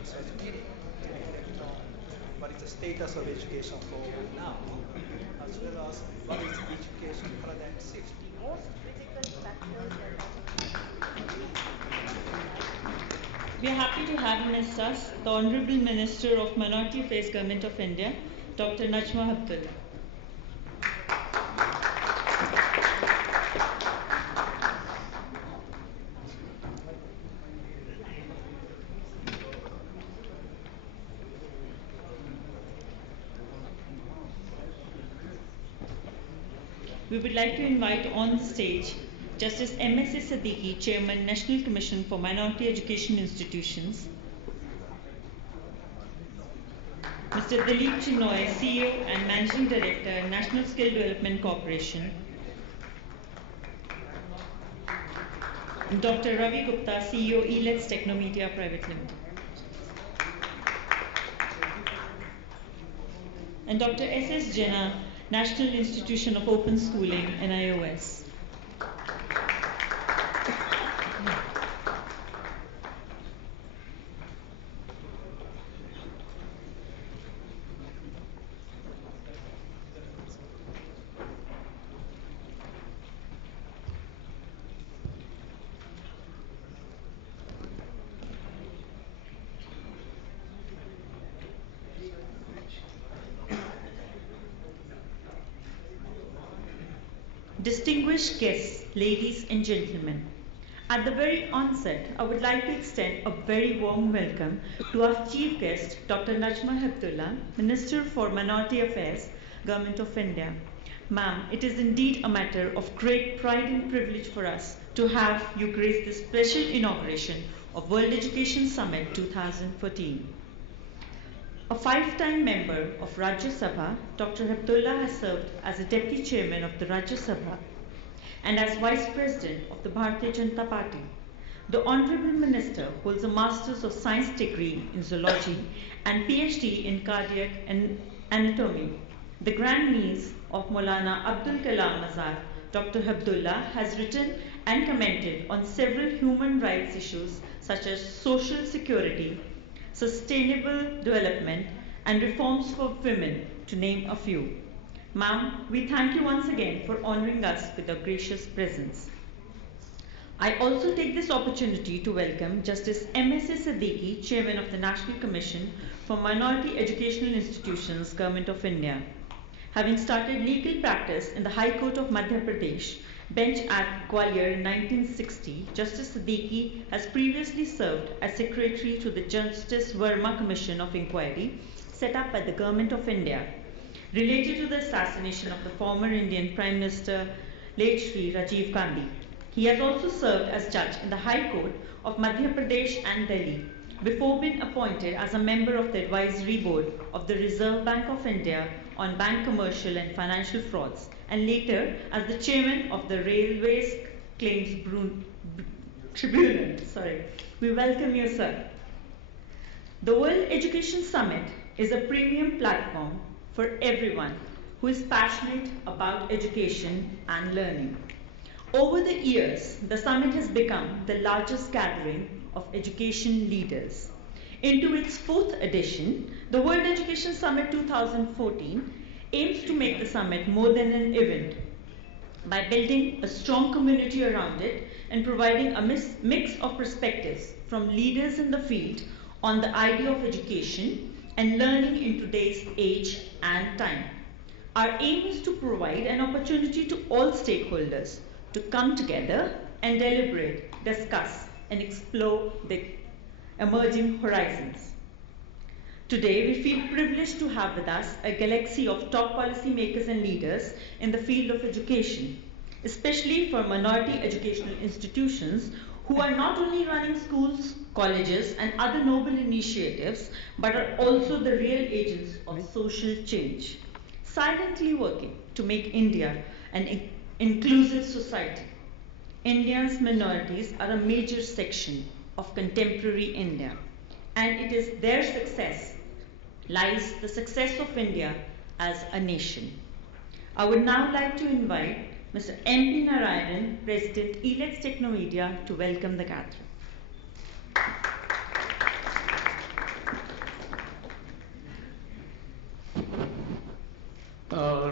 research meeting to reflect on what is the status of education globally now, as well as what is education paradigm shift. We are happy to have amidst us the Honourable Minister of Minority Affairs, Government of India, Dr. Najma Heptulla. We would like to invite on the stage Justice M.S.A. Siddiqui, Chairman, National Commission for Minority Education Institutions, Mr. Dilip Chinoy, CEO and Managing Director, National Skill Development Corporation, and Dr. Ravi Gupta, CEO, ELETS Technomedia Private Limited, and Dr. S.S. Jena, National Institution of Open Schooling, NIOS. Distinguished guests, ladies and gentlemen, at the very onset, I would like to extend a very warm welcome to our chief guest, Dr. Najma Heptulla, Minister for Minority Affairs, Government of India. Ma'am, it is indeed a matter of great pride and privilege for us to have you grace the special inauguration of World Education Summit 2014. A five-time member of Rajya Sabha, Dr. Heptulla has served as a Deputy Chairman of the Rajya Sabha and as Vice President of the Bharatiya Janata Party. The Honourable Minister holds a Masters of Science degree in Zoology and PhD in Cardiac Anatomy. The Grand Niece of Maulana Abdul Kalam Azad, Dr. Heptulla has written and commented on several human rights issues such as social security, sustainable development, and reforms for women, to name a few. Ma'am, we thank you once again for honouring us with your gracious presence. I also take this opportunity to welcome Justice M.S.A. Siddiqui, Chairman of the National Commission for Minority Educational Institutions, Government of India. Having started legal practice in the High Court of Madhya Pradesh, Bench at Gwalior in 1960, Justice Siddiqui has previously served as Secretary to the Justice Verma Commission of Inquiry set up by the Government of India related to the assassination of the former Indian Prime Minister, late Shri Rajiv Gandhi. He has also served as judge in the High Court of Madhya Pradesh and Delhi, before being appointed as a member of the Advisory Board of the Reserve Bank of India on bank commercial and financial frauds, and later as the Chairman of the Railways Claims Tribunal. We welcome you, sir. The World Education Summit is a premium platform for everyone who is passionate about education and learning. Over the years, the summit has become the largest gathering of education leaders. Into its fourth edition, the World Education Summit 2014 aims to make the summit more than an event by building a strong community around it and providing a mix of perspectives from leaders in the field on the idea of education and learning in today's age and time. Our aim is to provide an opportunity to all stakeholders to come together and deliberate, discuss, and explore the emerging horizons. Today, we feel privileged to have with us a galaxy of top policymakers and leaders in the field of education, especially for minority educational institutions who are not only running schools, colleges, and other noble initiatives, but are also the real agents of social change, silently working to make India an inclusive society. India's minorities are a major section of contemporary India, and it is their success lies the success of India as a nation. I would now like to invite Mr. M.P. Narayanan, President, ELETS Technomedia, to welcome the gathering.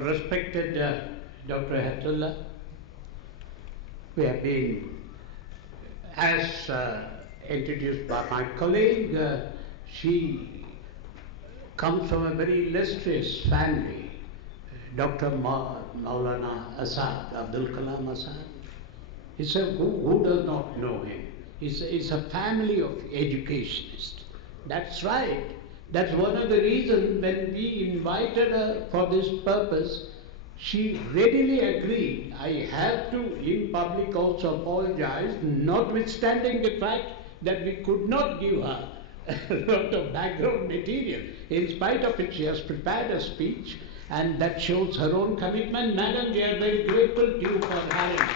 Respected Dr. Heptulla, we have been, as introduced by my colleague, she comes from a very illustrious family. Dr. Maulana Azad, Abdul Kalam Azad. Who does not know him? It's a family of educationists. That's right. That's one of the reasons when we invited her for this purpose, she readily agreed. I have to, in public, also apologize, notwithstanding the fact that we could not give her a lot of background material. In spite of it, she has prepared a speech, and that shows her own commitment. Madam, we are very grateful to you for having us.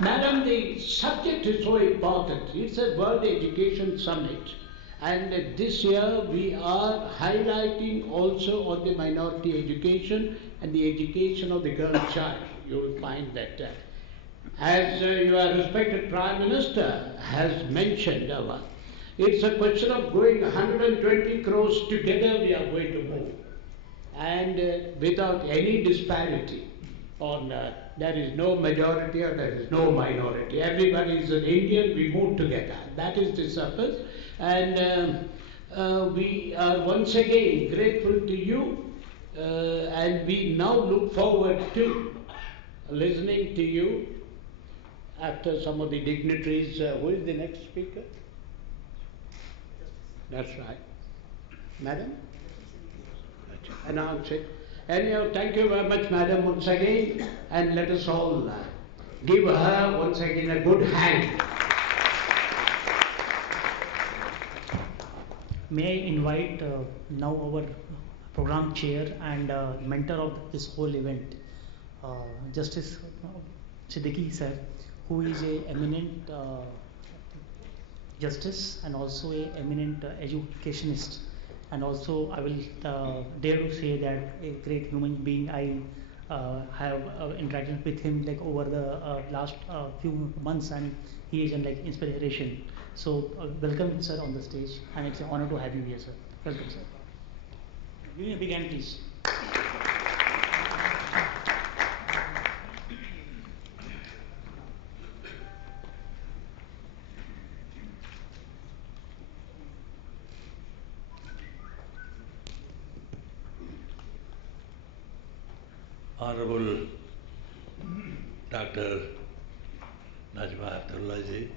Madam, the subject is so important. It's a World Education Summit. And this year we are highlighting also on the minority education and the education of the girl child. You will find that as your respected Prime Minister has mentioned, it's a question of going 120 crores together we are going to move. And without any disparity on there is no majority or there is no minority. Everybody is an Indian, we move together. That is the purpose. And we are once again grateful to you, and we now look forward to listening to you after some of the dignitaries. Who is the next speaker? That's right. Madam? Announce it. Anyhow, thank you very much, Madam, once again, and let us all give her once again a good hand. May I invite now our program chair and mentor of this whole event, Justice Siddiqui sir, who is a eminent justice and also a eminent educationist, and also I will dare to say that a great human being. I have interacted with him like over the last few months, and he is an like inspiration. So welcome sir on the stage, and it's an honor to have you here, sir. Welcome, sir. Give me a big hand, please. Honorable Dr. Najma Heptulla ji,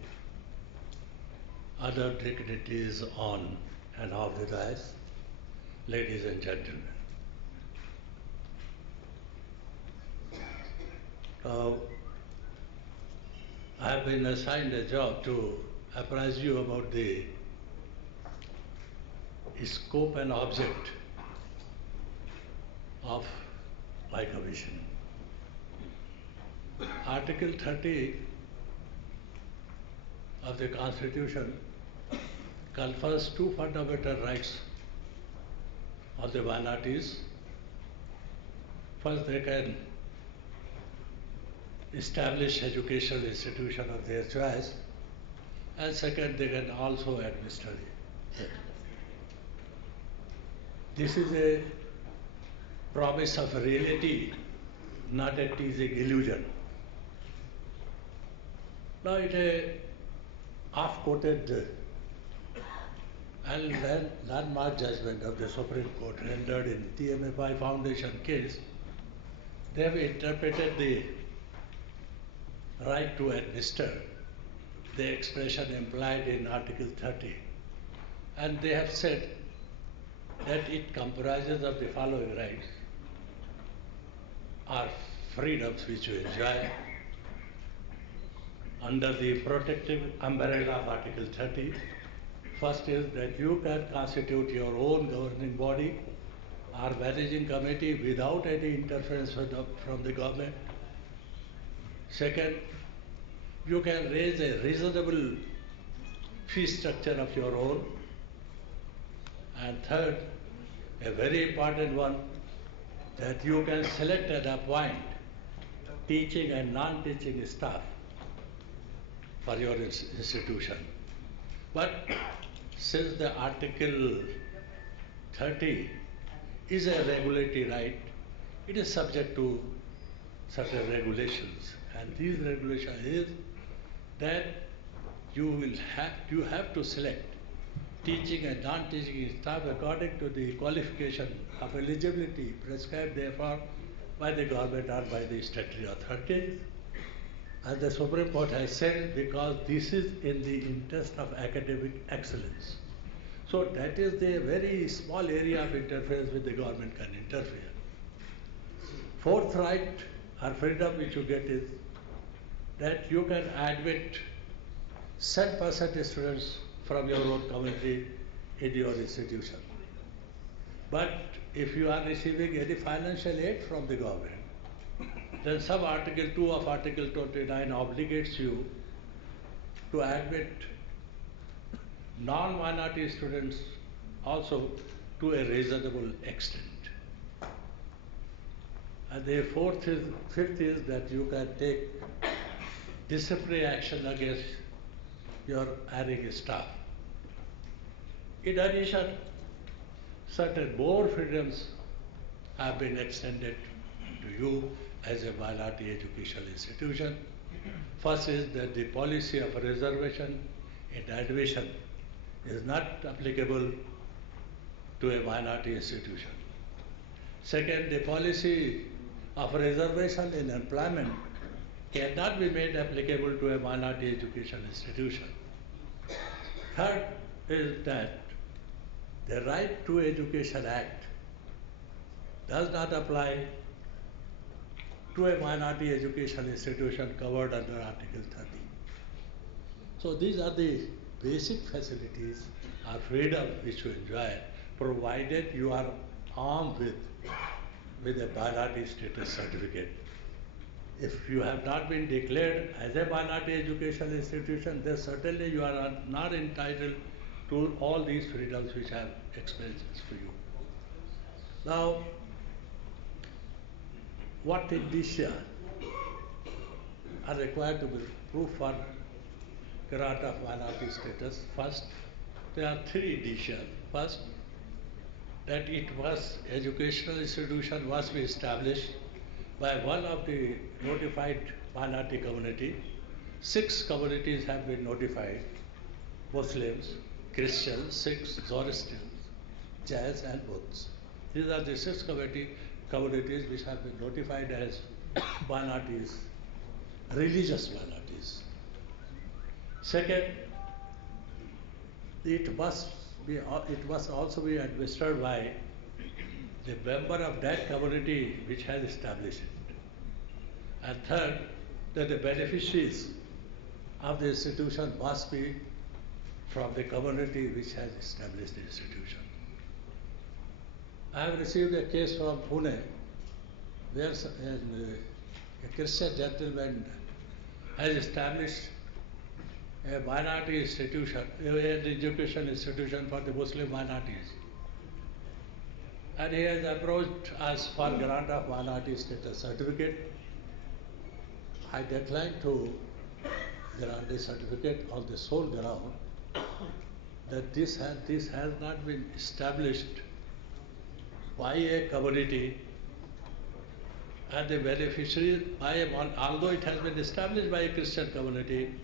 other dignitaries on and off the dais, ladies and gentlemen. I have been assigned a job to apprise you about the scope and object of my commission. Article 30 of the Constitution confers two fundamental rights of the minorities. First, they can establish educational institution of their choice, and second, they can also administer it. This is a promise of reality, not a teasing illusion. Now, it is oft-quoted and landmark judgment of the Supreme Court rendered in TMFI Foundation case. They have interpreted the right to administer, the expression implied in Article 30, and they have said that it comprises of the following rights: are freedoms which you enjoy under the protective umbrella of Article 30. First is that you can constitute your own governing body or managing committee without any interference from the government. Second, you can raise a reasonable fee structure of your own. And third, a very important one, that you can select and appoint teaching and non-teaching staff for your institution. But since the Article 30 is a regulatory right. It is subject to certain regulations, and these regulations is that you have to select teaching and non-teaching staff according to the qualification of eligibility prescribed therefore by the government or by the statutory authorities. As the Supreme Court has said, because this is in the interest of academic excellence. So that is the very small area of interference with the government can interfere. Fourth right or freedom which you get is that you can admit 10% students from your own community in your institution. But if you are receiving any financial aid from the government, then sub Article 2 of Article 29 obligates you to admit non-minority students also to a reasonable extent. And the fifth is that you can take disciplinary action against your erring staff. In addition, certain more freedoms have been extended to you as a minority educational institution. First is that the policy of reservation in admission is not applicable to a minority institution. Second, the policy of reservation in employment cannot be made applicable to a minority educational institution. Third is that the Right to Education Act does not apply to a minority educational institution covered under Article 30. So these are the basic facilities or freedom which you enjoy, provided you are armed with a minority status certificate. If you have not been declared as a minority educational institution, then certainly you are not entitled to all these freedoms which I have explained for you. Now, what indicia are required to be proved for grant of minority status? First, there are three indicia. First, that educational institution must be established by one of the notified minority community. 6 communities have been notified: Muslims, Christians, Sikhs, Zoroastrians, Jains and Buddhists. These are the 6 communities which have been notified as minorities, religious minorities. Second, it must also be administered by the member of that community which has established it. And third, that the beneficiaries of the institution must be from the community which has established the institution. I have received a case from Pune where a Christian gentleman has established a minority institution, an education institution for the Muslim minorities. And he has approached us for grant of minority status certificate. I declined to grant the certificate on the sole ground that this has not been established by a community, and the beneficiaries although it has been established by a Christian community,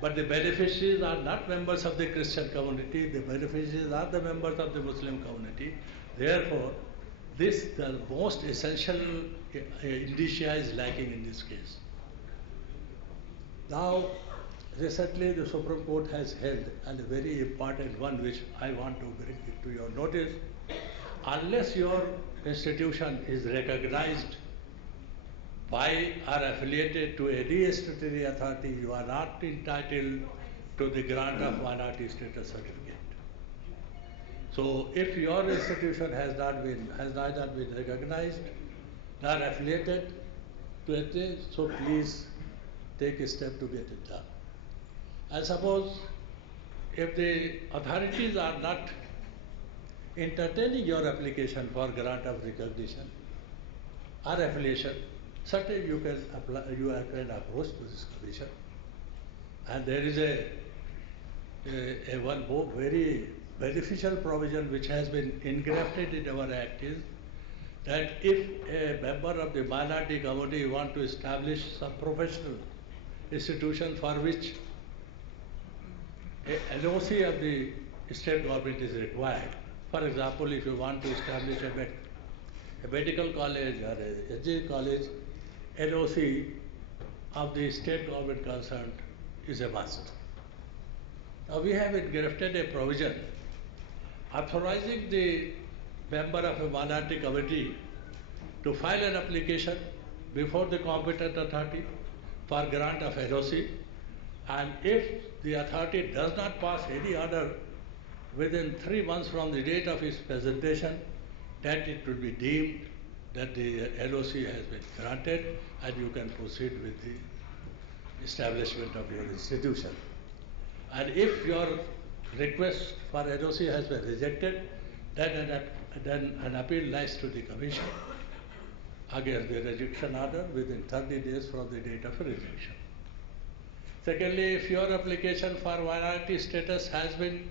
but the beneficiaries are not members of the Christian community, the beneficiaries are the members of the Muslim community. Therefore, the most essential indicia is lacking in this case. Now, recently the Supreme Court has held, and a very important one which I want to bring it to your notice: unless your institution is recognized by or affiliated to any statutory authority, you are not entitled to the grant of minority status certificate. So, if your institution has neither been recognized nor affiliated to it, so please take a step to get it done. And suppose if the authorities are not entertaining your application for grant of recognition or affiliation, certainly you can approach to this commission. And there is a one very beneficial provision which has been engrafted in our Act is that if a member of the minority community want to establish some professional institution for which an OC of the state government is required. For example, if you want to establish a medical college or a HJ college, NOC of the state government concerned is a must. Now we have engrafted a provision authorizing the member of a minority committee to file an application before the competent authority for grant of NOC, and if the authority does not pass any order within 3 months from the date of its presentation, that it will be deemed that the NOC has been granted and you can proceed with the establishment of your institution. And if your request for NOC has been rejected, then an appeal lies to the Commission against the rejection order within 30 days from the date of rejection. Secondly, if your application for minority status has been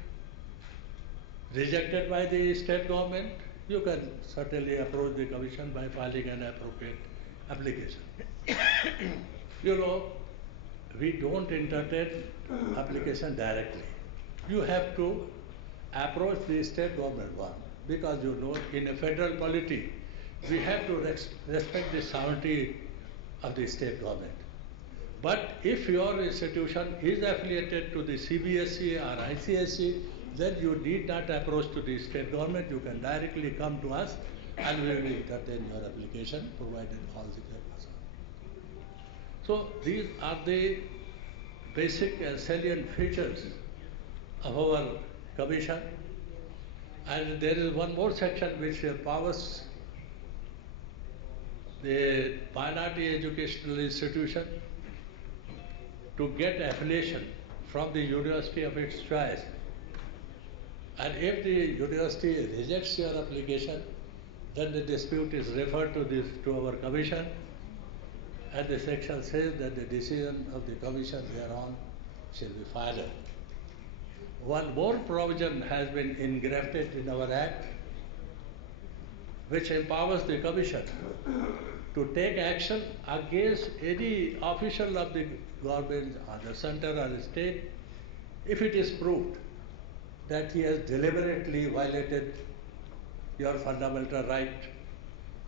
rejected by the state government, you can certainly approach the Commission by filing an appropriate application. You know, we don't entertain application directly. You have to approach the state government one, because you know, in a federal polity, we have to respect the sovereignty of the state government. But if your institution is affiliated to the CBSE or ICSE, then you need not approach to the state government. You can directly come to us and we will entertain your application, provided all the papers. So these are the basic and salient features of our commission. And there is one more section which empowers the minority educational institution to get affiliation from the university of its choice. And if the university rejects your application, then the dispute is referred to our commission, and the section says that the decision of the commission thereon shall be final. One more provision has been engrafted in our Act, which empowers the commission to take action against any official of the government, either center or state, if it is proved that he has deliberately violated your fundamental right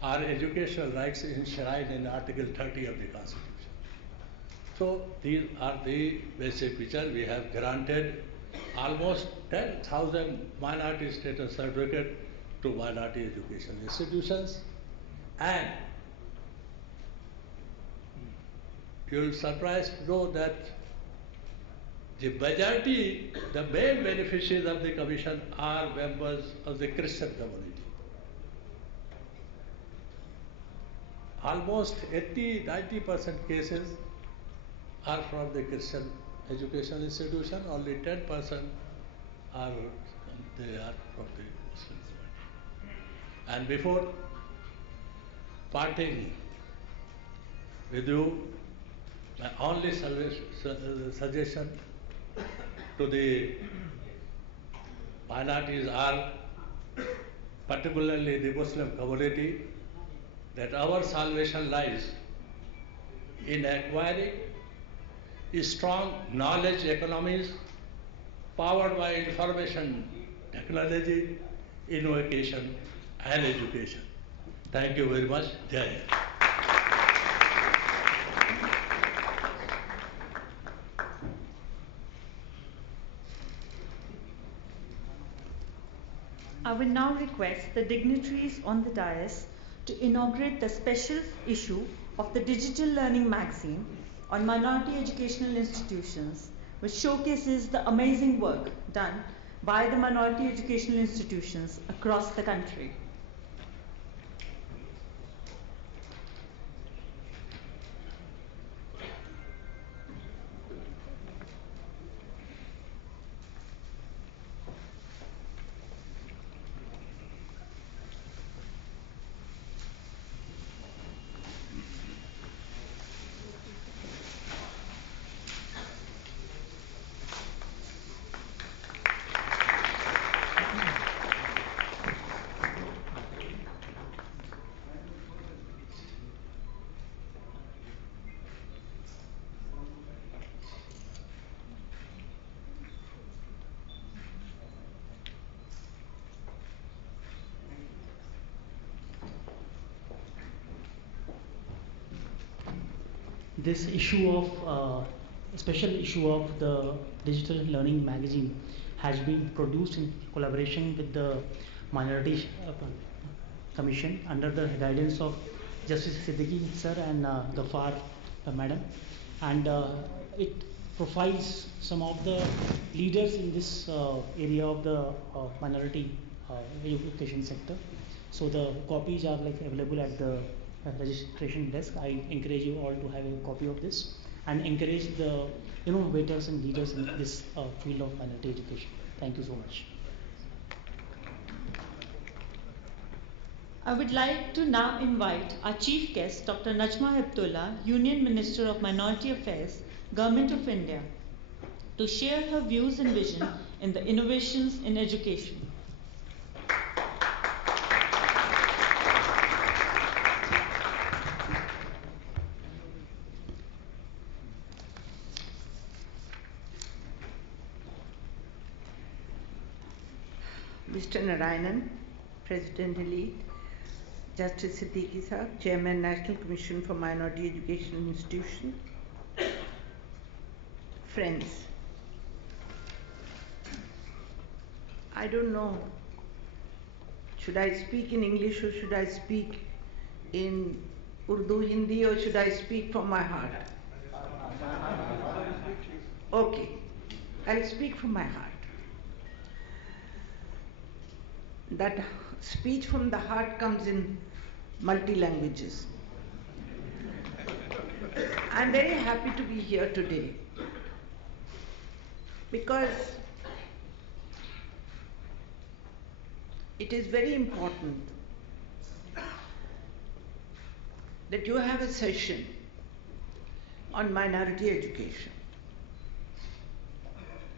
or educational rights enshrined in Article 30 of the Constitution. So these are the basic features. We have granted almost 10,000 minority status certificates to minority education institutions, and you will be surprised to know that the majority, the main beneficiaries of the commission are members of the Christian community. Almost 80–90% cases are from the Christian education institution, only 10% are from the Muslim community. And before parting with you, my only suggestion to the minorities are, particularly the Muslim community, that our salvation lies in acquiring strong knowledge economies powered by information technology, innovation and education. Thank you very much. Jai Hind. I will now request the dignitaries on the dais to inaugurate the special issue of the Digital Learning Magazine on minority educational institutions, which showcases the amazing work done by the minority educational institutions across the country. this issue of special issue of the digital learning magazine has been produced in collaboration with the minority commission under the guidance of Justice Siddiqui sir and the FAR madam, and it profiles some of the leaders in this area of the minority education sector. So the copies are like available at the registration desk. I encourage you all to have a copy of this and encourage the innovators and leaders in this field of minority education. Thank you so much. I would like to now invite our chief guest, Dr. Najma Heptulla, Union Minister of Minority Affairs, Government of India, to share her views and vision in the innovations in education. Mr. Narayanan, President Elite, Justice Siddiqui sir, Chairman, National Commission for Minority Education Institution, friends, I don't know, should I speak in English or should I speak in Urdu, Hindi, or should I speak from my heart? Okay, I'll speak from my heart. That speech from the heart comes in multi-languages. I'm very happy to be here today because it is very important that you have a session on minority education.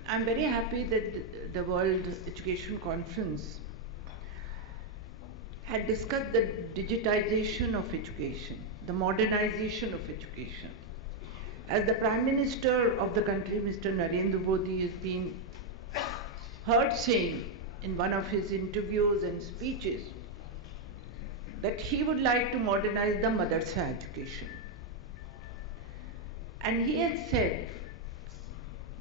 I'm very happy that the World Education Conference had discussed the digitization of education, the modernization of education. As the Prime Minister of the country, Mr. Narendra Modi, has been heard saying in one of his interviews and speeches that he would like to modernize the madrasa education. And he had said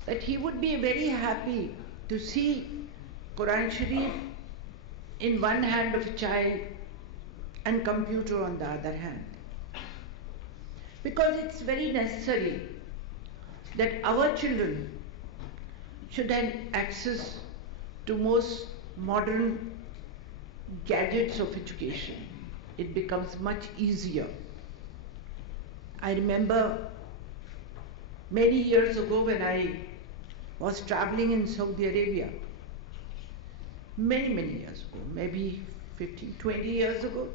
that he would be very happy to see Quran Sharif in one hand of a child and computer on the other hand. Because it's very necessary that our children should have access to most modern gadgets of education. It becomes much easier. I remember many years ago when I was traveling in Saudi Arabia, many years ago, maybe 15, 20 years ago,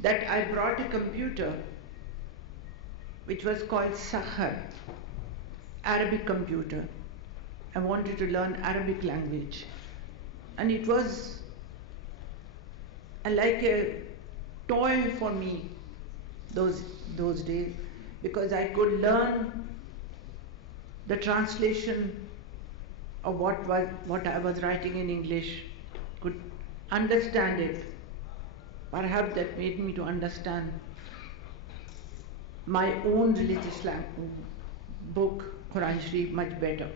that I brought a computer which was called Sakhar, Arabic computer. I wanted to learn Arabic language. And it was like a toy for me those days, because I could learn the translation of what I was writing in English, could understand it. Perhaps that made me to understand my own religious book, Quran Sharif, much better.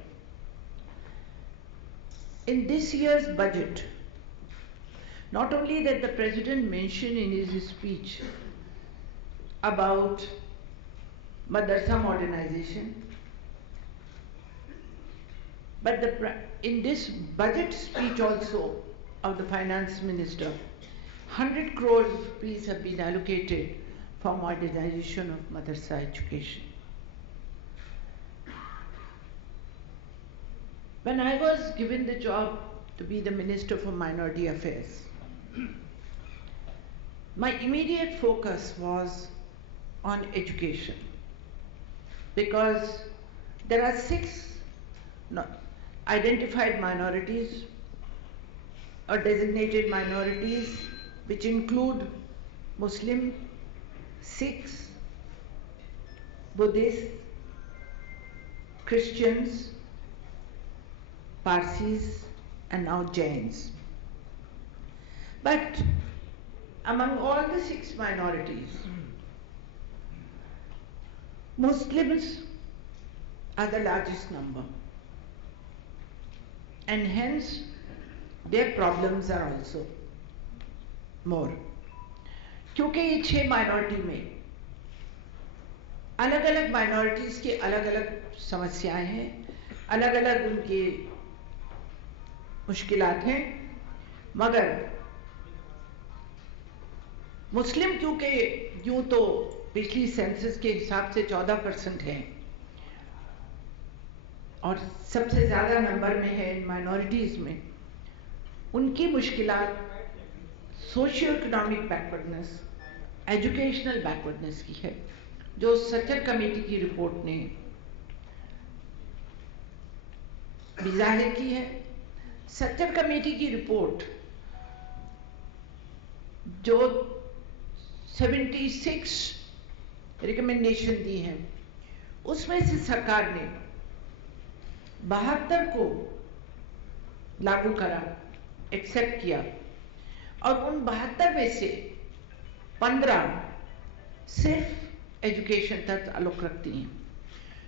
In this year's budget, not only that the President mentioned in his speech about madrasa modernization, but in this budget speech also of the Finance Minister, 100 crores rupees have been allocated for modernization of madrasa education. When I was given the job to be the Minister for Minority Affairs, my immediate focus was on education, because there are 6 identified minorities or designated minorities, which include Muslim, Sikhs, Buddhists, Christians, Parsis, and now Jains. But among all the 6 minorities, Muslims are the largest number, and hence their problems are also more. کیونکہ یہ 6 minority میں الگ الگ minorities کے الگ الگ سمسیائیں ہیں, الگ الگ ان کی مشکلات ہیں, مگر مسلم کیونکہ یوں تو پچھلی سینسس کے حساب سے 14% ہیں اور سب سے زیادہ نمبر میں ہے مائنورٹیز میں, ان کی مشکلات سوشیو اکنامک بیکورڈنس, ایجوکیشنل بیکورڈنس کی ہے, جو سچر کمیٹی کی رپورٹ نے بھی ظاہر کی ہے. سچر کمیٹی کی رپورٹ جو 76 ریکمنڈیشن دی ہیں, اس میں سے سرکار نے 72 کو لاگو کرا, ایکسیپٹ کیا, اور ان 72 میں سے 15 صرف ایجوکیشن تک تعلق رکھتی ہیں.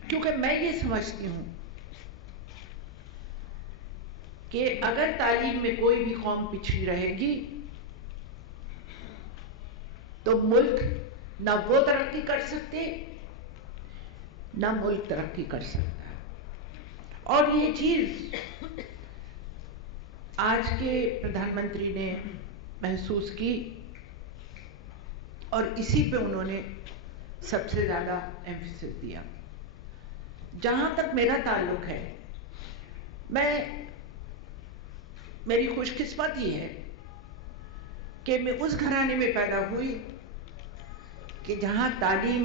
کیونکہ میں یہ سمجھتی ہوں کہ اگر تعلیم میں کوئی بھی قوم پچھڑی رہے گی تو ملک نہ وہ ترقی کر سکتے نہ ملک ترقی کر سکتا ہے. اور یہ چیز آج کے پردھان منتری نے محسوس کی, اور اسی پہ انہوں نے سب سے زیادہ ایمفیسس دیا. جہاں تک میرا تعلق ہے, میری خوش قسمتی ہے کہ میں اس گھرانے میں پیدا ہوئی کہ جہاں تعلیم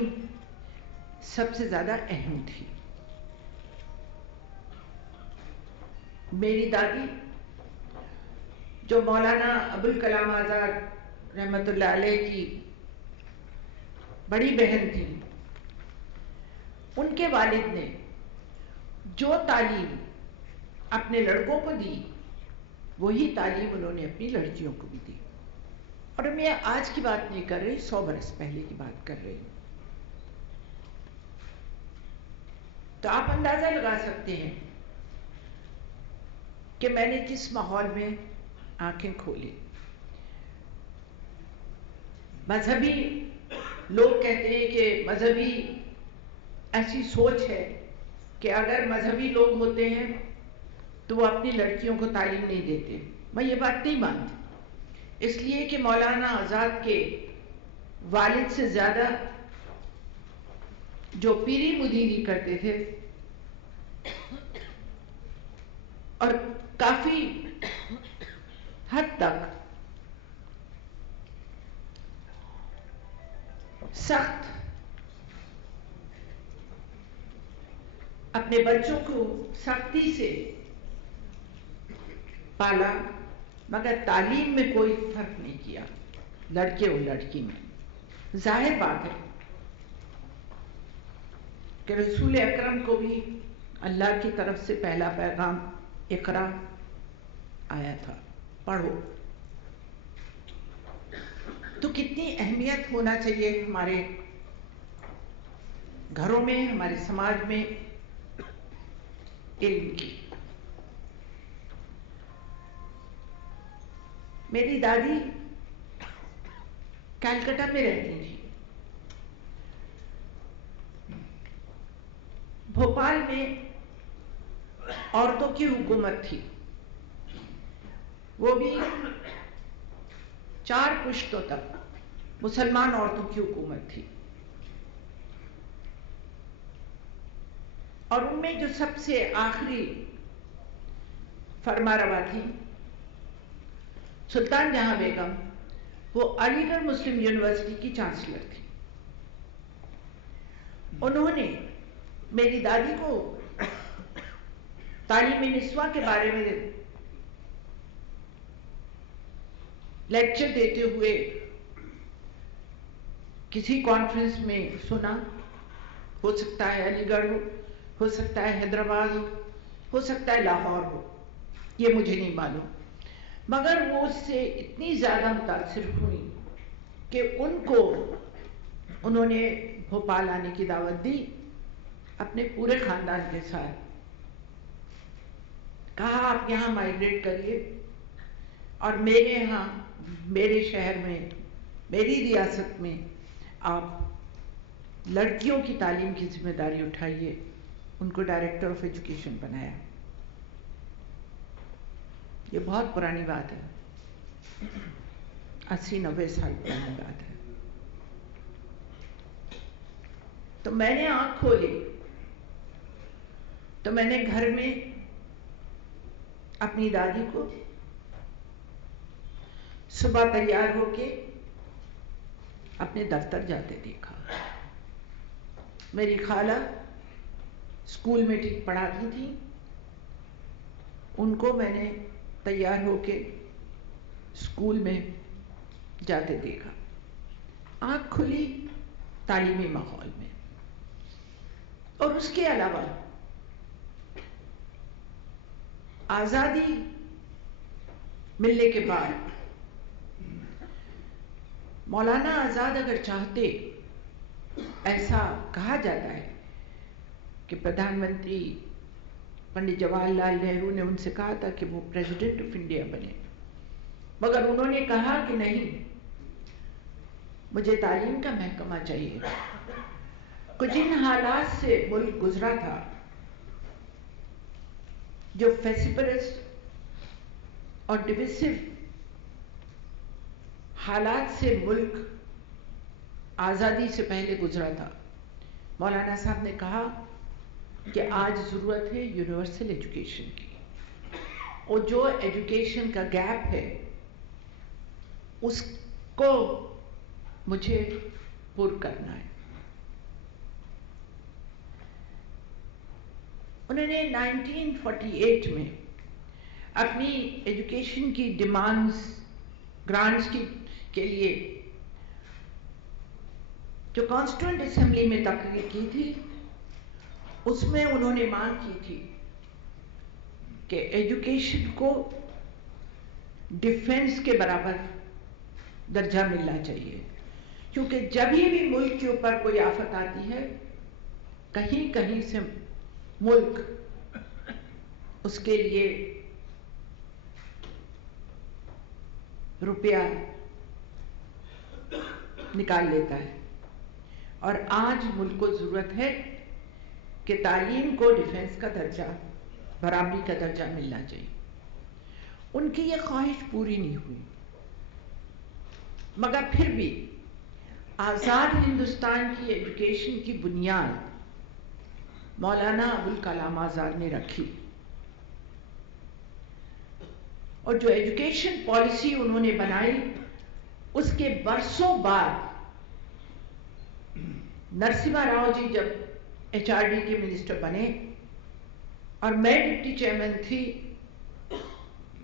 سب سے زیادہ اہم تھی. میری دادی جو مولانا ابوالکلام آزاد رحمۃ اللہ علیہ کی بڑی بہن تھی, ان کے والد نے جو تعلیم اپنے لڑکوں کو دی وہی تعلیم انہوں نے اپنی لڑکیوں کو بھی دی. اور میں آج کی بات نہیں کر رہی, 100 برس پہلے کی بات کر رہی ہوں. تو آپ اندازہ لگا سکتے ہیں کہ میں نے کس ماحول میں آنکھیں کھولی. مذہبی لوگ کہتے ہیں کہ مذہبی ایسی سوچ ہے کہ اگر مذہبی لوگ ہوتے ہیں تو وہ اپنی لڑکیوں کو تعلیم نہیں دیتے. میں یہ بات نہیں مانتی, اس لیے کہ مولانا آزاد کے والد سے زیادہ جو پیری مدیری کرتے تھے اور کافی حد تک سخت اپنے بچوں کو سختی سے پالا, مگر تعلیم میں کوئی فرق نہیں کیا لڑکے اور لڑکی میں. ظاہر بات ہے کہ رسول اکرم کو بھی اللہ کی طرف سے پہلا پیغام اقرا آیا تھا, پڑھو. تو کتنی اہمیت ہونا چاہیے ہمارے گھروں میں, ہمارے سماج میں علم کی. میری دادی کلکتہ میں رہتی تھی. بھوپال میں عورتوں کی حکومت تھی, وہ بھی 4 پشتوں تک مسلمان عورتوں کی حکومت تھی. اور ان میں جو سب سے آخری فرما روا تھی سلطان جہاں بیگم, وہ علی گڑھ مسلم یونیورسٹی کی چانسلر تھی. انہوں نے میری دادی کو تعلیم نسواں کے بارے میں لیکچر دیتے ہوئے کسی کانفرنس میں سنا. ہو سکتا ہے علی گڑھ ہو سکتا ہے حیدرآباد ہو سکتا ہے لاہور ہو, یہ مجھے نہیں معلوم, مگر وہ اس سے اتنی زیادہ متاثر ہوئی کہ ان کو انہوں نے بھوپال آنے کی دعوت دی اپنے پورے خاندان کے ساتھ، کہا آپ یہاں مائگریٹ کریے اور میرے یہاں، میرے شہر میں، میری ریاست میں آپ لڑکیوں کی تعلیم کی ذمہ داری اٹھائیے. ان کو ڈائریکٹر آف ایجوکیشن بنایا. یہ بہت پرانی بات ہے، 80-90 سال پرانی بات ہے. تو میں نے آنکھ کھولی تو میں نے گھر میں اپنی دادی کو صبح تیار ہو کے اپنے دفتر جاتے دیکھا. میری خالہ اسکول میں ٹھیک پڑھاتی تھی، ان کو میں نے تیار ہو کے اسکول میں جاتے دیکھا. آنکھ کھلی تعلیمی ماحول میں. اور اس کے علاوہ آزادی ملنے کے بعد مولانا آزاد اگر چاہتے، ایسا کہا جاتا ہے کہ پردھان منتری پنڈت جواہر لال نہرو نے ان سے کہا تھا کہ وہ پریزیڈنٹ آف انڈیا بنے، مگر انہوں نے کہا کہ نہیں، مجھے تعلیم کا محکمہ چاہیے. کچھ جن حالات سے ملک گزرا تھا، جو فیسپرس اور ڈویسو حالات سے ملک آزادی سے پہلے گزرا تھا، مولانا صاحب نے کہا کہ آج ضرورت ہے یونیورسل ایجوکیشن کی، اور جو ایجوکیشن کا گیپ ہے اس کو مجھے پر کرنا ہے. انہوں نے 1948 میں اپنی ایجوکیشن کی ڈیمانڈز، گرانٹس کے لیے جو کانسٹیٹوئنٹ اسمبلی میں تقریر کی تھی، اس میں انہوں نے مانگ کی تھی کہ ایجوکیشن کو ڈیفنس کے برابر درجہ ملنا چاہیے، کیونکہ جب بھی ملک کے اوپر کوئی آفت آتی ہے، کہیں کہیں سے ملک اس کے لیے روپیہ نکال لیتا ہے. اور آج ملک کو ضرورت ہے کہ تعلیم کو ڈیفنس کا درجہ، برابری کا درجہ ملنا چاہیے. ان کی یہ خواہش پوری نہیں ہوئی، مگر پھر بھی آزاد ہندوستان کی ایجوکیشن کی بنیاد مولانا ابوالکلام آزاد نے رکھی. اور جو ایجوکیشن پالیسی انہوں نے بنائی، اس کے برسوں بعد نرسمہا راؤ جی جب HRD کے منسٹر بنے اور میں ڈپٹی چیئرمین تھی،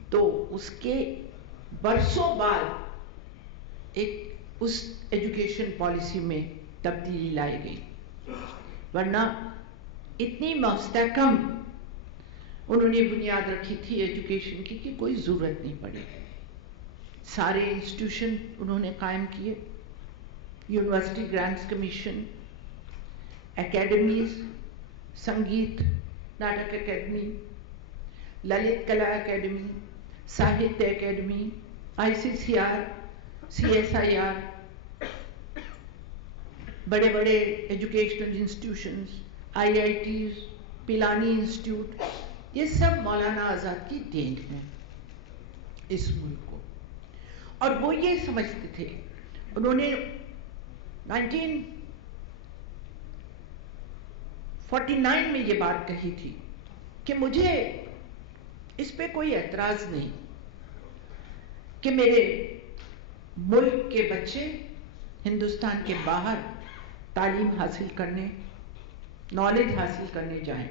تو اس کے برسوں بعد اس ایجوکیشن پالیسی میں تبدیلی لائی گئی. ورنہ اتنی مستحکم انہوں نے بنیاد رکھی تھی ایجوکیشن کی کہ کوئی ضرورت نہیں پڑی. سارے انسٹیٹیوشن انہوں نے قائم کیے، university grants commission, academies, Sangeet Natak academy, Lalit Kala academy, Sahitya academy, ICCR، CSIR، بڑے بڑے ایجوکیشنل انسٹیٹیوشنز، IITs، پیلانی انسٹیٹیوٹ، یہ سب مولانا آزاد کی دین ہے اس ملک کو. اور وہ یہ سمجھتے تھے، انہوں نے 1949 میں یہ بات کہی تھی کہ مجھے اس پہ کوئی اعتراض نہیں کہ میرے ملک کے بچے ہندوستان کے باہر تعلیم حاصل کرنے، نالج حاصل کرنے جائیں،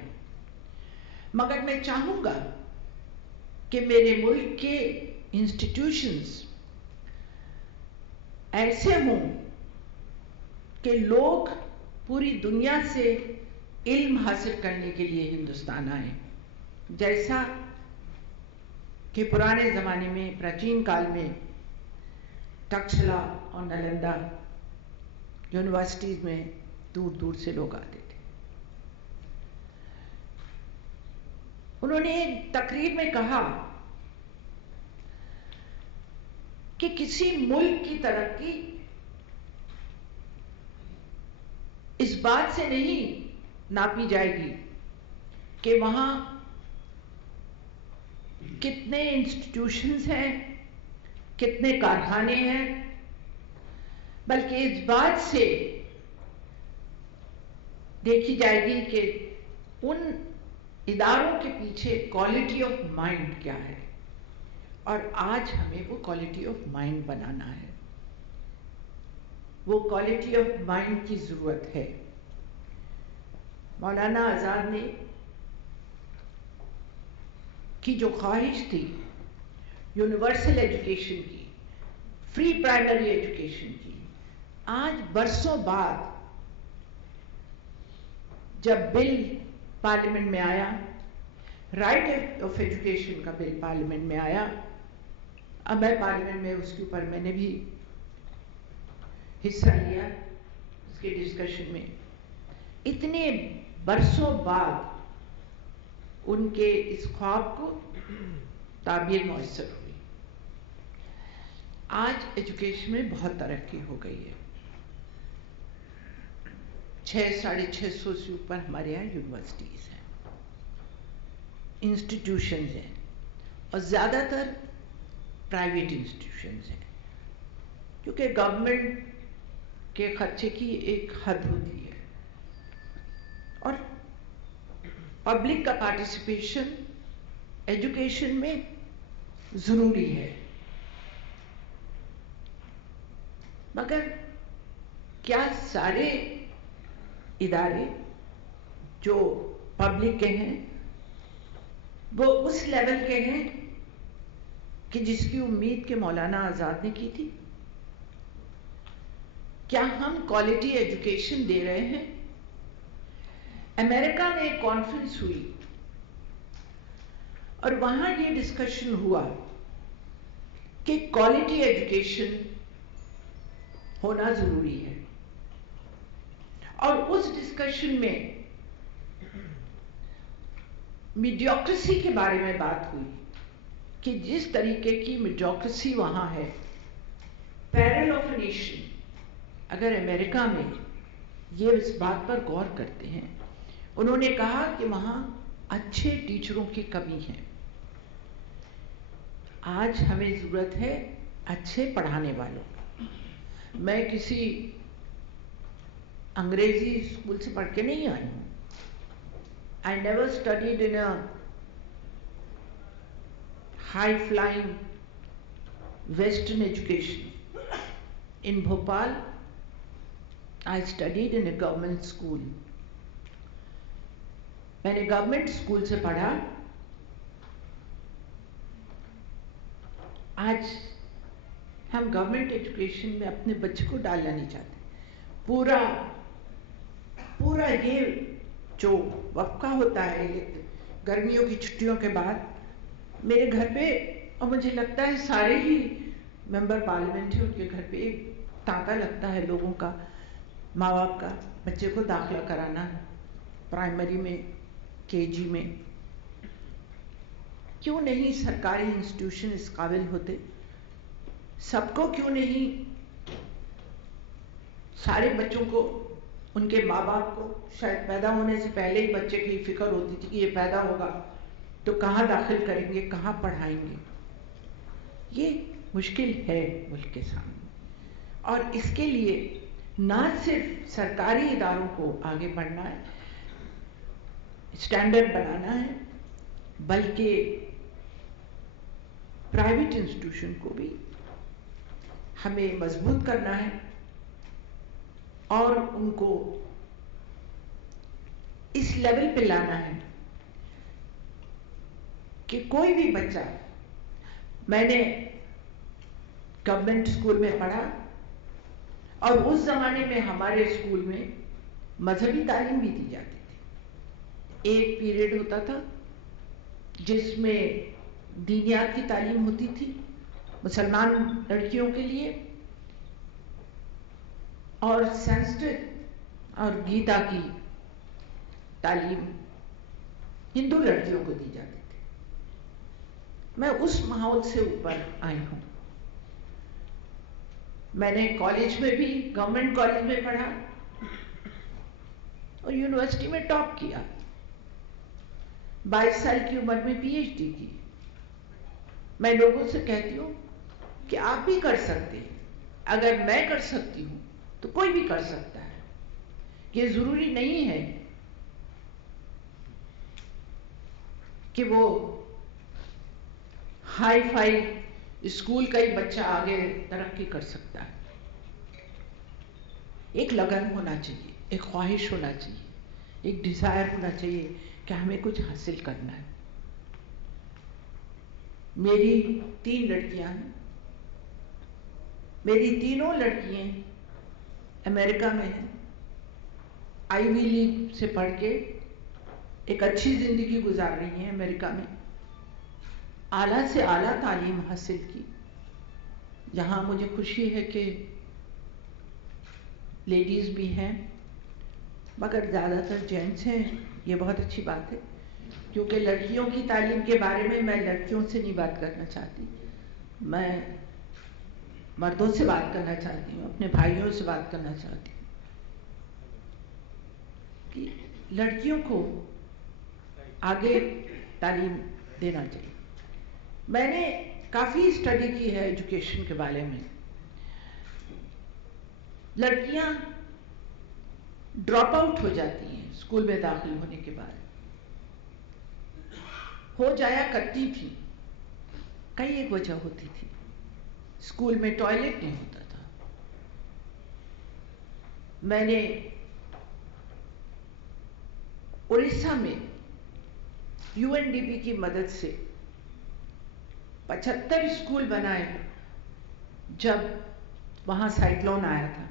مگر میں چاہوں گا کہ میرے ملک کے انسٹیٹیوشنز ایسے ہوں کہ لوگ پوری دنیا سے علم حاصل کرنے کے لیے ہندوستان آئیں. جیسا کہ پرانے زمانے میں، پراچین کال میں تکشلا اور نالندا یونیورسٹیز میں دور دور سے لوگ آتے تھے. انہوں نے تقریر میں کہا کہ کسی ملک کی ترقی اس بات سے نہیں ناپی جائے گی کہ وہاں کتنے انسٹیٹیوشنز ہیں، کتنے کارخانے ہیں، بلکہ اس بات سے دیکھی جائے گی کہ ان اداروں کے پیچھے کوالٹی آف مائنڈ کیا ہے، اور آج ہمیں وہ کوالٹی آف مائنڈ بنانا ہے، وہ کوالٹی آف مائنڈ کی ضرورت ہے۔ مولانا آزاد نے کی جو خواہش تھی یونیورسل ایجوکیشن کی، فری پرائمری ایجوکیشن کی، آج برسوں بعد جب بل پارلیمنٹ میں آیا، رائٹ آف ایجوکیشن کا بل پارلیمنٹ میں آیا، اب میں پارلیمنٹ میں اس کے اوپر میں نے بھی حصہ لیا اس کے ڈسکشن میں، اتنے برسوں بعد ان کے اس خواب کو تعبیر میسر ہوئی۔ آج ایجوکیشن میں بہت ترقی ہو گئی ہے، 600-650 سے اوپر ہمارے یہاں یونیورسٹیز ہیں، انسٹیٹیوشنز ہیں، اور زیادہ تر پرائیویٹ انسٹیٹیوشنز ہیں، کیونکہ گورنمنٹ کے خرچے کی ایک حد ہوتی ہے، اور پبلک کا پارٹیسپیشن ایجوکیشن میں ضروری ہے، مگر کیا سارے ادارے جو پبلک کے ہیں وہ اس لیول کے ہیں کہ جس کی امید کہ مولانا آزاد نے کی تھی؟ کیا ہم کوالٹی ایجوکیشن دے رہے ہیں؟ امریکہ میں ایک کانفرنس ہوئی اور وہاں یہ ڈسکشن ہوا کہ کوالٹی ایجوکیشن ہونا ضروری ہے، اور اس ڈسکشن میں میڈیوکریسی کے بارے میں بات ہوئی کہ جس طریقے کی میڈیوکریسی وہاں ہے، پیرل آف نیشن، اگر امریکہ میں یہ اس بات پر غور کرتے ہیں، انہوں نے کہا کہ وہاں اچھے ٹیچروں کی کمی ہے، آج ہمیں ضرورت ہے اچھے پڑھانے والوں کی۔ میں کسی انگریزی اسکول سے پڑھ کے نہیں آئی ہوں، I never studied in a high flying Western education. In Bhopal, I studied in a government school. میں نے گورنمنٹ اسکول سے پڑھا۔ آج ہم گورنمنٹ ایجوکیشن میں اپنے بچے کو ڈالنا نہیں چاہتے، پورا یہ جو وقفہ ہوتا ہے گرمیوں کی چھٹیوں کے بعد، میرے گھر پہ، اور مجھے لگتا ہے سارے ہی ممبر پارلیمنٹ ہیں، ان کے گھر پہ ایک تانتا لگتا ہے لوگوں کا، ماں باپ کا، بچے کو داخلہ کرانا پرائمری میں، KG میں۔ کیوں نہیں سرکاری انسٹیٹیوشن اس قابل ہوتے؟ سب کو کیوں نہیں، سارے بچوں کو، ان کے ماں باپ کو شاید پیدا ہونے سے پہلے ہی بچے کی فکر ہوتی تھی کہ یہ پیدا ہوگا تو کہاں داخل کریں گے، کہاں پڑھائیں گے۔ یہ مشکل ہے ملک کے سامنے، اور اس کے لیے نہ صرف سرکاری اداروں کو آگے بڑھنا ہے، اسٹینڈرڈ بنانا ہے، بلکہ پرائیویٹ انسٹیٹیوشن کو بھی ہمیں مضبوط کرنا ہے، اور ان کو اس لیول پہ لانا ہے کہ کوئی بھی بچہ، میں نے گورنمنٹ اسکول میں پڑھا، اور اس زمانے میں ہمارے اسکول میں مذہبی تعلیم بھی دی جاتی تھی، ایک پیریڈ ہوتا تھا جس میں دینیات کی تعلیم ہوتی تھی مسلمان لڑکیوں کے لیے، اور سنسکرت اور گیتا کی تعلیم ہندو لڑکیوں کو دی جاتی تھی. میں اس ماحول سے اوپر آئی ہوں. میں نے کالج میں بھی گورنمنٹ کالج میں پڑھا اور یونیورسٹی میں ٹاپ کیا. 22 سال کی عمر میں پی ایچ ڈی کی. میں لوگوں سے کہتی ہوں کہ آپ بھی کر سکتے ہیں. اگر میں کر سکتی ہوں تو کوئی بھی کر سکتا ہے. یہ ضروری نہیں ہے کہ وہ ہائی فائی اسکول کا ہی بچہ آگے ترقی کر سکتا ہے. ایک لگن ہونا چاہیے, ایک خواہش ہونا چاہیے, ایک ڈیزائر ہونا چاہیے کہ ہمیں کچھ حاصل کرنا ہے. میری 3 لڑکیاں ہیں. میری تینوں لڑکیاں امریکہ میں ہیں. آئی وی لیگ سے پڑھ کے ایک اچھی زندگی گزار رہی ہیں امریکہ میں. اعلیٰ سے اعلیٰ تعلیم حاصل کی. یہاں مجھے خوشی ہے کہ لیڈیز بھی ہیں مگر زیادہ تر جینٹس ہیں. یہ بہت اچھی بات ہے کیونکہ لڑکیوں کی تعلیم کے بارے میں لڑکیوں سے نہیں بات کرنا چاہتی. میں مردوں سے بات کرنا چاہتی ہوں, اپنے بھائیوں سے بات کرنا چاہتی ہوں کہ لڑکیوں کو آگے تعلیم دینا چاہیے. میں نے کافی اسٹڈی کی ہے ایجوکیشن کے بارے میں. لڑکیاں ڈراپ آؤٹ ہو جاتی ہیں اسکول میں داخل ہونے کے بعد. ہو جایا کرتی تھی. کئی ایک وجہ ہوتی تھی. اسکول میں ٹوائلٹ نہیں ہوتا تھا. میں نے اڑیسہ میں یو این ڈی پی کی مدد سے 75 اسکول بنائے جب وہاں سائیکلون آیا تھا.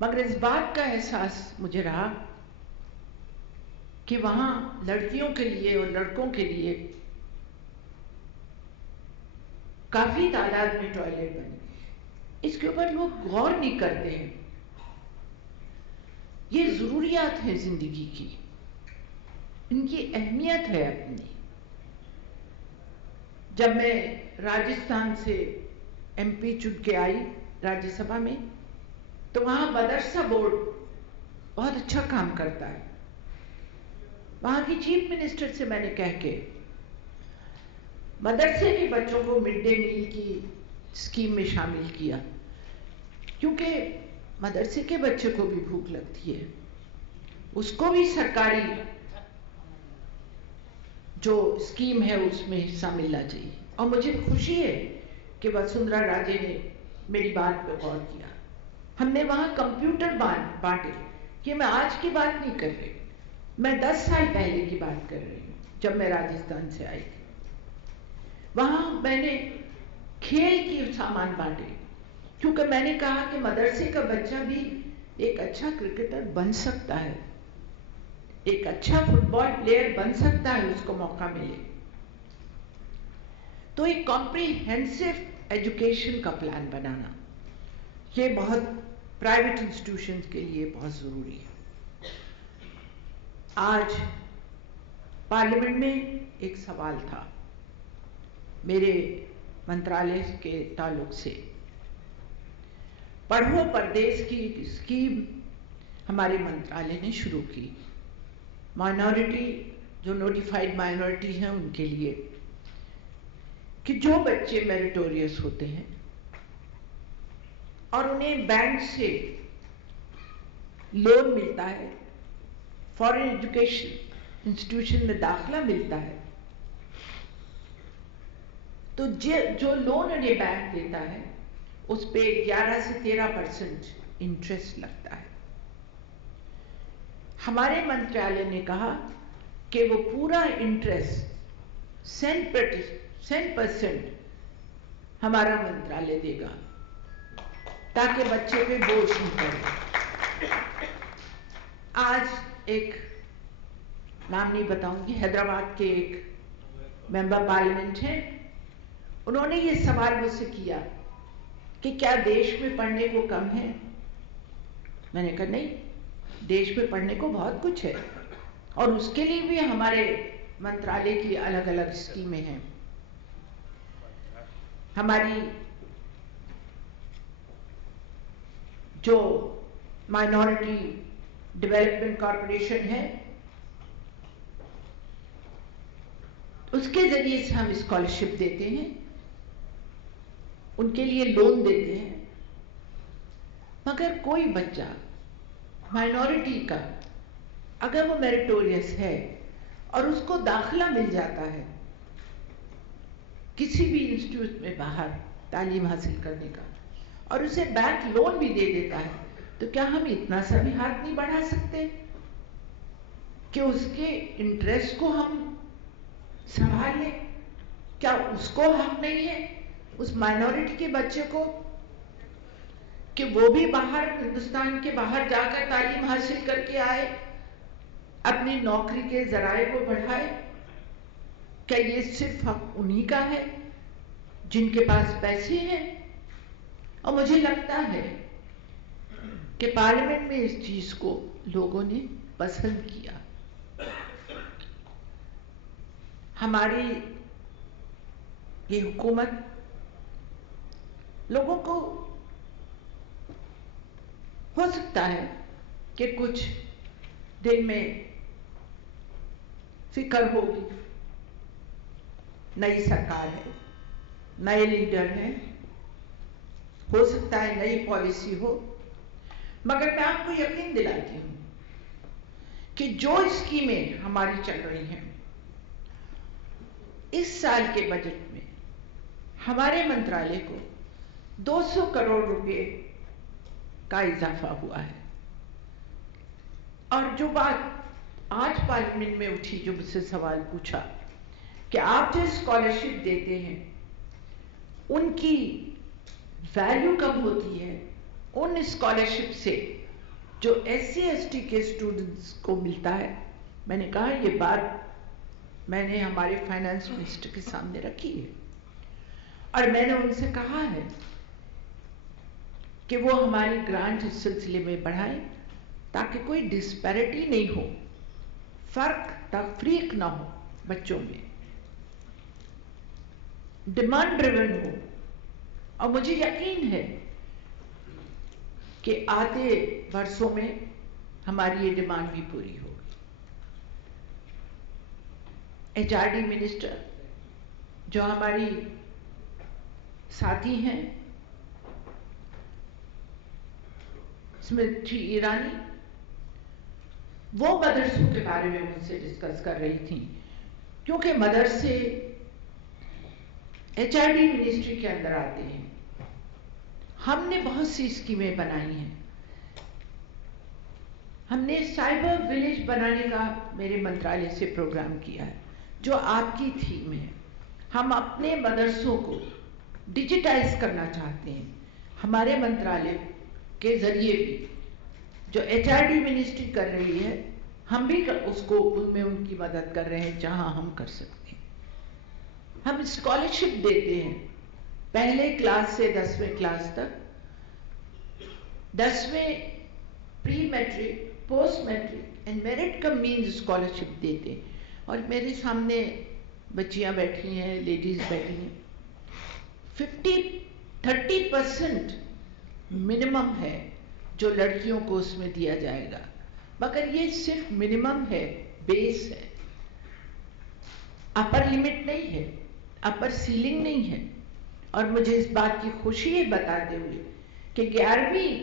مگر اس بات کا احساس مجھے رہا کہ وہاں لڑکیوں کے لیے اور لڑکوں کے لیے کافی تعداد میں ٹوائلٹ بنے. اس کے اوپر لوگ غور نہیں کرتے ہیں. یہ ضروریات ہیں زندگی کی, ان کی اہمیت ہے اپنی. جب میں راجستھان سے ایم پی چن کے آئی راجیہ سبھا میں تو وہاں مدرسہ بورڈ بہت اچھا کام کرتا ہے. وہاں کی چیف منسٹر سے میں نے کہہ کے مدرسے کے بچوں کو مڈ ڈے میل کی اسکیم میں شامل کیا کیونکہ مدرسے کے بچے کو بھی بھوک لگتی ہے. اس کو بھی سرکاری جو اسکیم ہے اس میں حصہ ملنا چاہیے. اور مجھے خوشی ہے کہ وسندھرا راجے نے میری بات پہ غور کیا. ہم نے وہاں کمپیوٹر بانٹے. کہ میں آج کی بات نہیں کر رہی, میں 10 سال پہلے کی بات کر رہی ہوں جب میں راجستھان سے آئی تھی. وہاں میں نے کھیل کی سامان بانٹے کیونکہ میں نے کہا کہ مدرسے کا بچہ بھی ایک اچھا کرکٹر بن سکتا ہے, ایک اچھا فٹ بال پلیئر بن سکتا ہے, اس کو موقع ملے. تو ایک کمپریہنسو ایجوکیشن کا پلان بنانا یہ بہت پرائیویٹ انسٹیٹیوشنز کے لیے بہت ضروری ہے. آج پارلیمنٹ میں ایک سوال تھا میرے منترالیہ کے تعلق سے. پڑھو پردیس کی اسکیم ہمارے منترالیہ نے شروع کی. مائنورٹی جو نوٹیفائڈ مائنورٹی ہیں ان کے لیے کہ جو بچے میریٹوریس ہوتے ہیں اور انہیں بینک سے لون ملتا ہے, فارن ایجوکیشن انسٹیٹیوشن میں داخلہ ملتا ہے, تو جو لون انہیں بینک دیتا ہے اس پہ 11 سے 13% انٹرسٹ لگتا ہے. ہمارے منترالیہ نے کہا کہ وہ پورا انٹرسٹ 100% ہمارا منترالیہ دے گا تاکہ بچے پہ بوجھ نہیں پڑے. آج ایک نام نہیں بتاؤں گی, حیدرآباد کے ایک ممبر پارلیمنٹ ہیں, انہوں نے یہ سوال مجھ سے کیا کہ کیا دیش میں پڑھنے کو کم ہے. میں نے کہا نہیں, دیش میں پڑھنے کو بہت کچھ ہے اور اس کے لیے بھی ہمارے मंत्रालय की अलग अलग स्कीमें हैं। हमारी जो माइनॉरिटी डेवलपमेंट कॉरपोरेशन है, उसके जरिए से हम स्कॉलरशिप देते हैं, उनके लिए लोन देते हैं। मगर कोई बच्चा माइनॉरिटी का अगर वो मेरिटोरियस है और उसको दाखिला मिल जाता है किसी भी इंस्टीट्यूट में बाहर तालीम हासिल करने का, और उसे बैंक लोन भी दे देता है, तो क्या हम इतना सा भी हाथ नहीं बढ़ा सकते कि उसके इंटरेस्ट को हम संभाल लें? क्या उसको हक नहीं है, उस माइनॉरिटी के बच्चे को, कि वो भी बाहर, हिंदुस्तान के बाहर जाकर तालीम हासिल करके आए, अपनी नौकरी के जराए को बढ़ाए? क्या ये सिर्फ हक उन्हीं का है जिनके पास पैसे हैं? और मुझे लगता है कि पार्लियामेंट में इस चीज को लोगों ने पसंद किया। हमारी ये हुकूमत लोगों को हो सकता है कि कुछ दिन में फिक्र होगी, नई सरकार है, नए लीडर हैं, हो सकता है नई पॉलिसी हो, मगर मैं आपको यकीन दिलाती हूं कि जो स्कीमें हमारी चल रही हैं, इस साल के बजट में हमारे मंत्रालय को 200 करोड़ रुपए का इजाफा हुआ है। और जो बात आज पार्लियामेंट में उठी, जो मुझसे सवाल पूछा कि आप जो स्कॉलरशिप देते हैं उनकी वैल्यू कब होती है, उन स्कॉलरशिप से जो SC ST के स्टूडेंट्स को मिलता है। मैंने कहा ये बात मैंने हमारे फाइनेंस मिनिस्टर के सामने रखी है और मैंने उनसे कहा है कि वो हमारी ग्रांट इस सिलसिले में बढ़ाएं ताकि कोई डिस्पैरिटी नहीं हो, फर्क तफरीक ना हो बच्चों में, डिमांड ड्रिवन हो। और मुझे यकीन है कि आते वर्षों में हमारी ये डिमांड भी पूरी होगी। HRD मिनिस्टर जो हमारी साथी हैं स्मृति ईरानी, वो मदरसों के बारे में मुझसे डिस्कस कर रही थी, क्योंकि मदरसे HRD मिनिस्ट्री के अंदर आते हैं। हमने बहुत सी स्कीमें बनाई हैं। हमने साइबर विलेज बनाने का मेरे मंत्रालय से प्रोग्राम किया है, जो आपकी थीम है। हम अपने मदरसों को डिजिटाइज करना चाहते हैं। हमारे मंत्रालय के जरिए भी जो HRD मिनिस्ट्री कर रही है, हम भी उसको उनमें उनकी मदद कर रहे हैं जहां हम कर सकते हैं। हम स्कॉलरशिप देते हैं पहले क्लास से 10वें क्लास तक, 10वें pre matric, post matric and merit cum means scholarship देते हैं। और मेरे सामने बच्चियां बैठी हैं, लेडीज बैठी हैं, 30% मिनिमम है जो लड़कियों को उसमें दिया जाएगा, मगर ये सिर्फ मिनिमम है, बेस है, अपर लिमिट नहीं है, अपर सीलिंग नहीं है। और मुझे इस बात की खुशी है बताते हुए कि 11वीं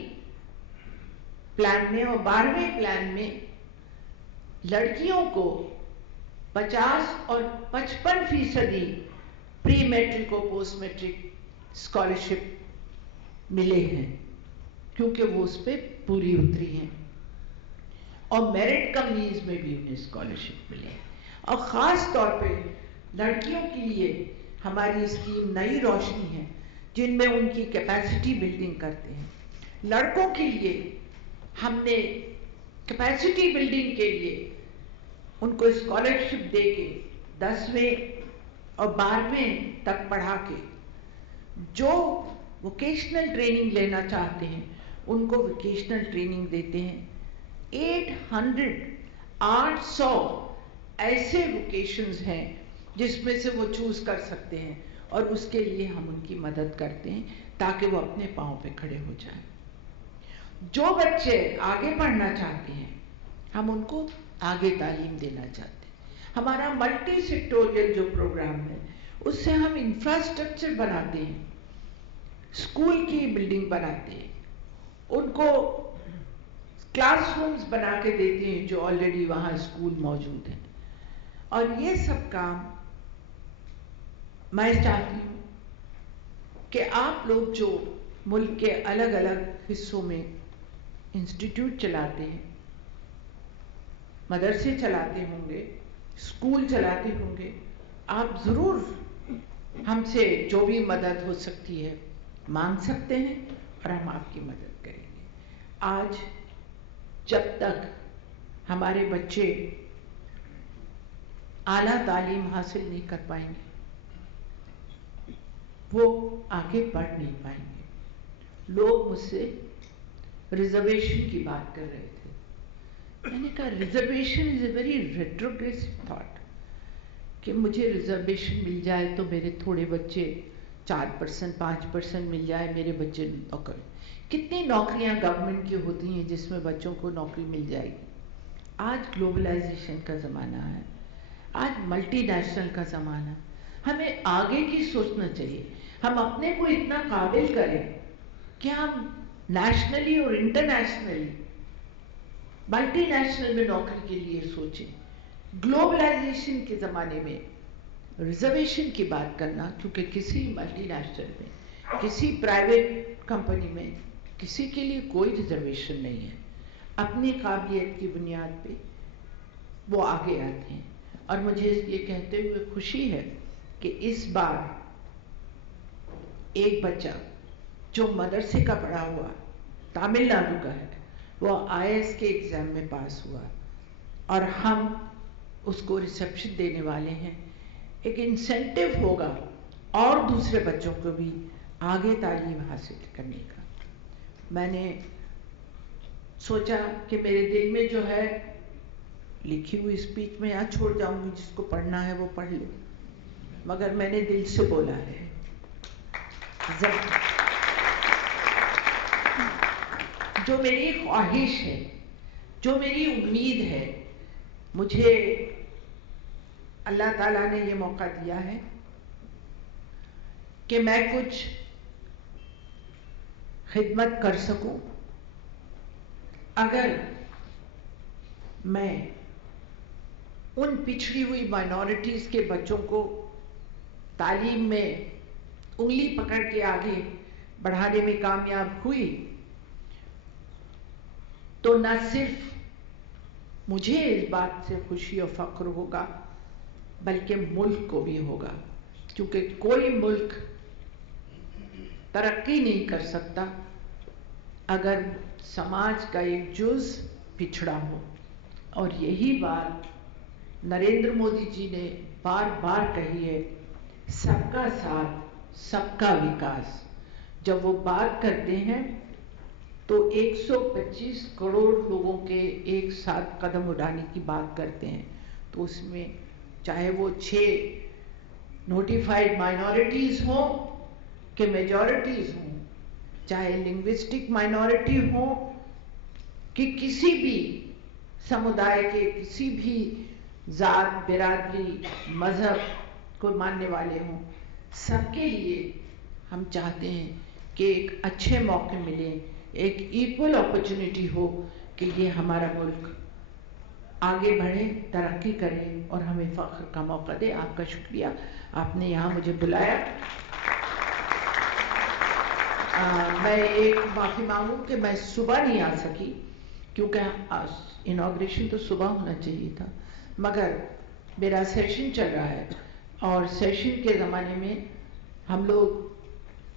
प्लान में और 12वें प्लान में लड़कियों को 50 और 55% प्री मैट्रिक और पोस्ट मैट्रिक स्कॉलरशिप मिले हैं, क्योंकि वो उस पर पूरी उतरी हैं। और मेरिट कम मीन्स में भी उन्हें स्कॉलरशिप मिले। और ख़ास तौर पे लड़कियों के लिए हमारी स्कीम नई रोशनी है, जिनमें उनकी कैपेसिटी बिल्डिंग करते हैं। लड़कों के लिए हमने कैपेसिटी बिल्डिंग के लिए उनको स्कॉलरशिप दे के 10वें और 12वें तक पढ़ा के, जो वोकेशनल ट्रेनिंग लेना चाहते हैं उनको वोकेशनल ट्रेनिंग देते हैं। 800 ایسے ووکیشنز ہیں جس میں سے وہ چوز کر سکتے ہیں اور اس کے لیے ہم ان کی مدد کرتے ہیں تاکہ وہ اپنے پاؤں پہ کھڑے ہو جائیں. جو بچے آگے پڑھنا چاہتے ہیں ہم ان کو آگے تعلیم دینا چاہتے ہیں. ہمارا ملٹی سیکٹوریل جو پروگرام ہے اس سے ہم انفراسٹرکچر بناتے ہیں, اسکول کی بلڈنگ بناتے ہیں, ان کو کلاس رومز بنا کے دیتے ہیں جو آلریڈی وہاں اسکول موجود ہیں. اور یہ سب کام میں چاہتی ہوں کہ آپ لوگ جو ملک کے الگ الگ حصوں میں انسٹیٹیوٹ چلاتے ہیں, مدرسے چلاتے ہوں گے, اسکول چلاتے ہوں گے, آپ ضرور ہم سے جو بھی مدد ہو سکتی ہے مانگ سکتے ہیں اور ہم آپ کی مدد کریں گے. آج جب تک ہمارے بچے اعلیٰ تعلیم حاصل نہیں کر پائیں گے وہ آگے بڑھ نہیں پائیں گے. لوگ مجھ سے ریزرویشن کی بات کر رہے تھے. میں نے کہا reservation is a very retrogressive thought کہ مجھے ریزرویشن مل جائے تو میرے تھوڑے بچے 4% 5% مل جائے, میرے بچے نوکری. کتنی نوکریاں گورنمنٹ کی ہوتی ہیں جس میں بچوں کو نوکری مل جائے گی. آج گلوبلائزیشن کا زمانہ ہے, آج ملٹی نیشنل کا زمانہ. ہمیں آگے کی سوچنا چاہیے. ہم اپنے کو اتنا قابل کریں کہ ہم نیشنلی اور انٹرنیشنلی ملٹی نیشنل میں نوکری کے لیے سوچیں. گلوبلائزیشن کے زمانے میں ریزرویشن کی بات کرنا, کیونکہ کسی ملٹی نیشنل میں, کسی پرائیویٹ کمپنی میں کسی کے لیے کوئی ریزرویشن نہیں ہے. اپنی قابلیت کی بنیاد پہ وہ آگے آتے ہیں. اور مجھے یہ کہتے ہوئے خوشی ہے کہ اس بار ایک بچہ جو مدرسے کا پڑھا ہوا تامل ناڈو کا ہے وہ IAS کے ایگزام میں پاس ہوا اور ہم اس کو ریسیپشن دینے والے ہیں. ایک انسینٹیو ہوگا اور دوسرے بچوں کو بھی آگے تعلیم حاصل کرنے کا. میں نے سوچا کہ میرے دل میں جو ہے لکھی ہوئی اسپیچ میں یہاں چھوڑ جاؤں گی, جس کو پڑھنا ہے وہ پڑھ لے, مگر میں نے دل سے بولا ہے. جو میری خواہش ہے, جو میری امید ہے, مجھے اللہ تعالیٰ نے یہ موقع دیا ہے کہ میں کچھ خدمت کر سکوں. اگر میں ان پچھڑی ہوئی مائنورٹیز کے بچوں کو تعلیم میں انگلی پکڑ کے آگے بڑھانے میں کامیاب ہوئی تو نہ صرف مجھے اس بات سے خوشی اور فخر ہوگا بلکہ ملک کو بھی ہوگا, کیونکہ کوئی ملک ترقی نہیں کر سکتا اگر سماج کا ایک جز پچھڑا ہو. اور یہی بات نریندر مودی جی نے بار بار کہی ہے, سب کا ساتھ سب کا وکاس. جب وہ بات کرتے ہیں تو 125 کروڑ لوگوں کے ایک ساتھ قدم اٹھانے کی بات کرتے ہیں, تو اس میں چاہے وہ 6 نوٹیفائڈ مائنورٹیز ہوں کہ میجورٹیز ہوں, چاہے لنگوسٹک مائنورٹی ہوں کہ کسی بھی سمودائے کے کسی بھی ذات, برادری, مذہب کو ماننے والے ہوں, سب کے لیے ہم چاہتے ہیں کہ ایک اچھے موقع ملے, ایک ایکول اپرچونٹی ہو کہ یہ ہمارا ملک آگے بڑھے, ترقی کرے اور ہمیں فخر کا موقع دے. آپ کا شکریہ, آپ نے یہاں مجھے بلایا. میں ایک معافی مانگوں کہ میں صبح نہیں آ سکی کیونکہ انوگریشن تو صبح ہونا چاہیے تھا, مگر میرا سیشن چل رہا ہے اور سیشن کے زمانے میں ہم لوگ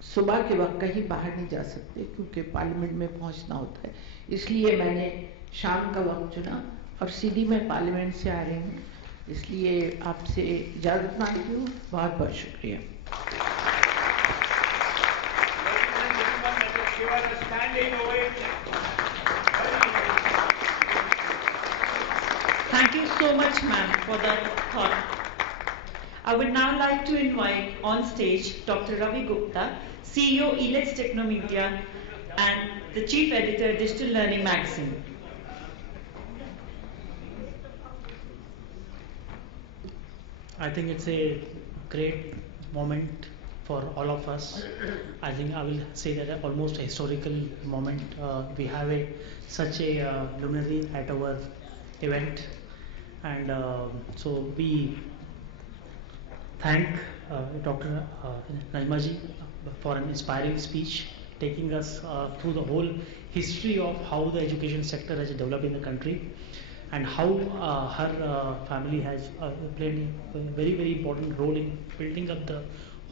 صبح کے وقت کہیں باہر نہیں جا سکتے کیونکہ پارلیمنٹ میں پہنچنا ہوتا ہے, اس لیے میں نے شام کا وقت چنا اور سیدھی میں پارلیمنٹ سے آ رہی ہوں. اس لیے آپ سے اجازت مانگتی ہوں. بہت بہت شکریہ. Thank you so much, ma'am, for that thought. I would now like to invite on stage Dr. Ravi Gupta, CEO ELEX Technomedia and the Chief Editor Digital Learning Magazine. I think it's a great moment for all of us. I think I will say that almost a historical moment. We have such a luminary at our event, and so we thank Dr. Najma ji for an inspiring speech, taking us through the whole history of how the education sector has developed in the country, and how her family has played a very, very important role in building up the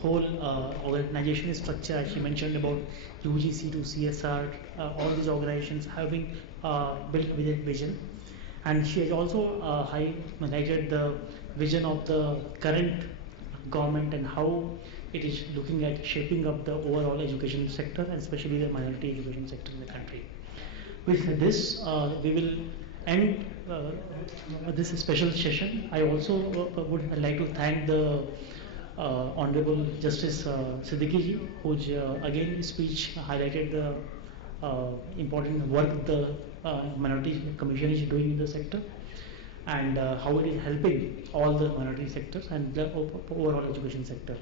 whole organization structure. As she mentioned about UGC to CSR, all these organizations have been built with a vision. And she has also highlighted the vision of the current government and how it is looking at shaping up the overall education sector, and especially the minority education sector in the country. With this, we will end this special session. I also would like to thank the Honorable Justice Siddiqui ji, whose again his speech highlighted the important work the Minority Commission is doing in the sector, and how it is helping all the minority sectors and the overall education sector.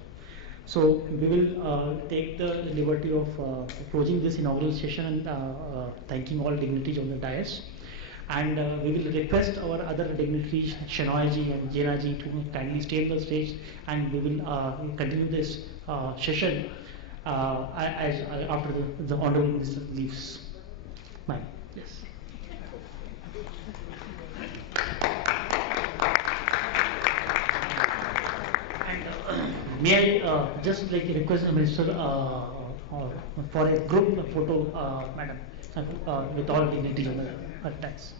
So we will take the liberty of closing this inaugural session and thanking all dignitaries on the dais. And we will request our other dignitaries, Shenoy ji and Jena ji, to kindly stay on the stage, and we will continue this session after the Honorable Minister leaves. Bye. Yes. And may I just like request the Minister for a group photo, Madam, with all dignitaries on the dais.